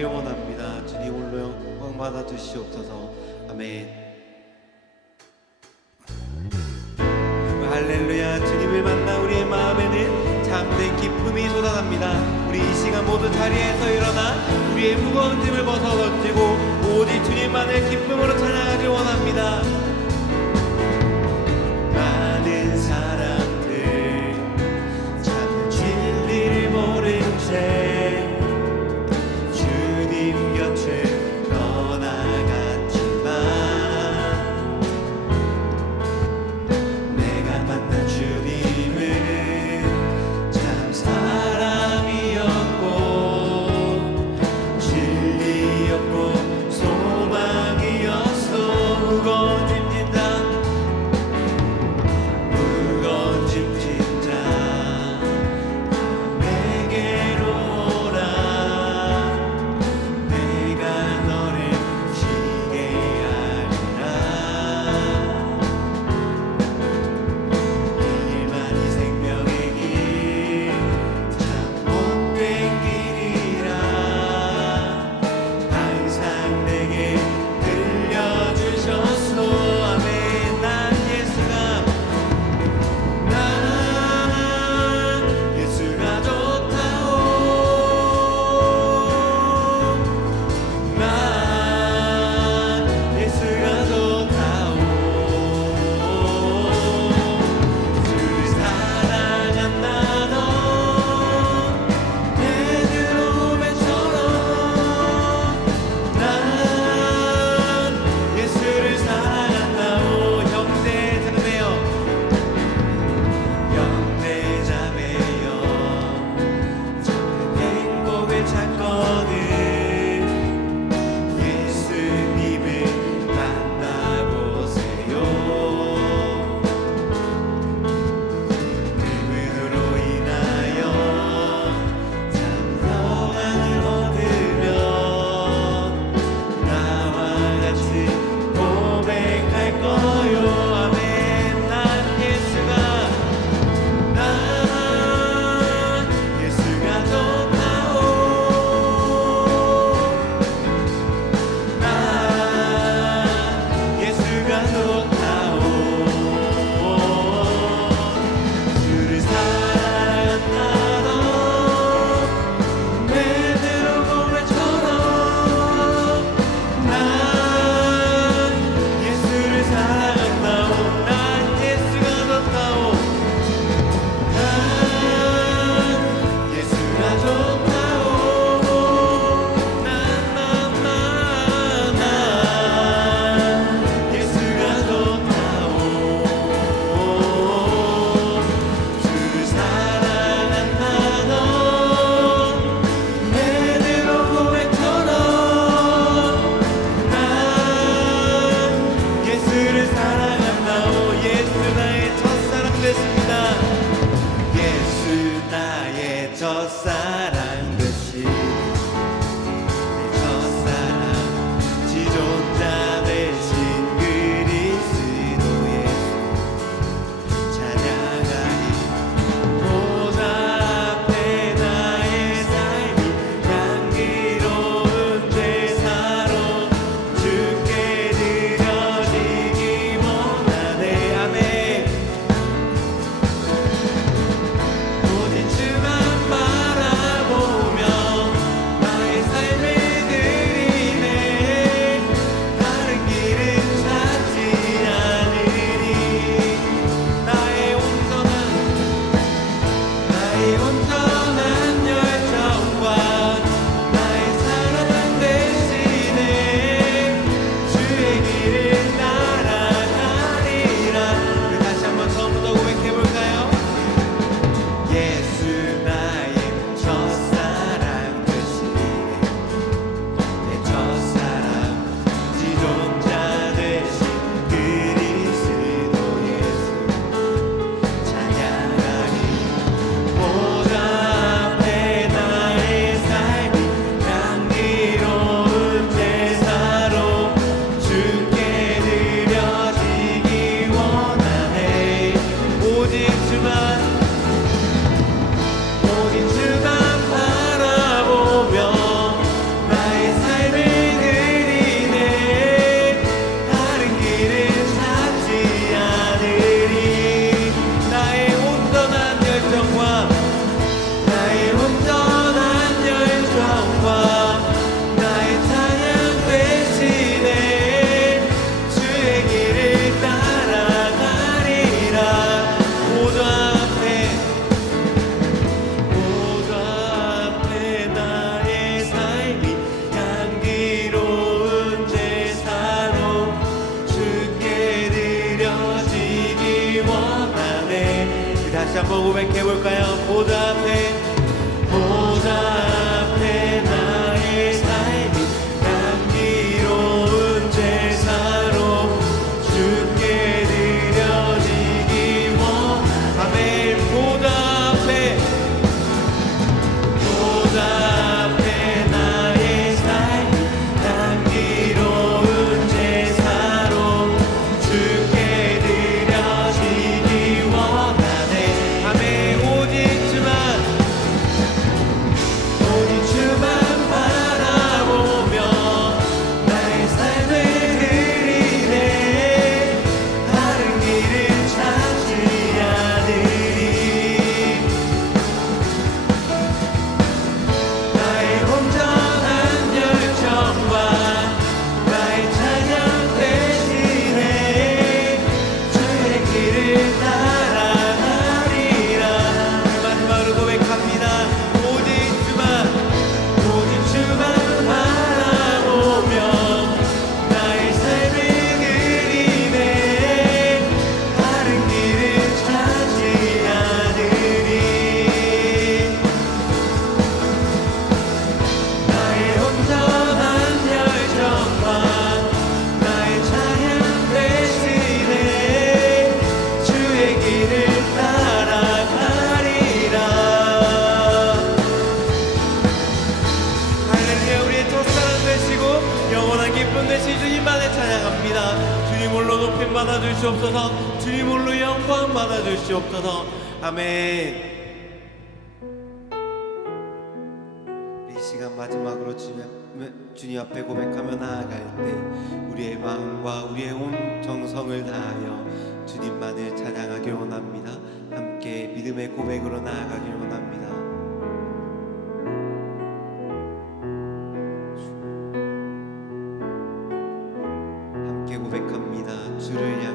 되길 원합니다. 주님 오늘 영광 받아 주시옵소서. 아멘. 할렐루야 주님을 만나 우리의 마음에는 잠든 기쁨이 쏟아납니다 우리 이 시간 모두 자리에서 일어나 우리의 무거운 짐을 벗어던지고 오직 주님만을 기쁨으로 찬양하길 원합니다 다시 한번 고백해 볼까요? 보다 앞에 받아 주시옵소서. 주님으로 영광 받아 주시옵소서. 아멘. 이 시간 마지막으로 주님, 주님 앞에 고백하며 나아갈 때 우리의 마음과 우리의 온 정성을 다하여 주님만을 찬양하길 원합니다. 함께 믿음의 고백으로 나아가길 원합니다. 고백합니다. 주를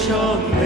生。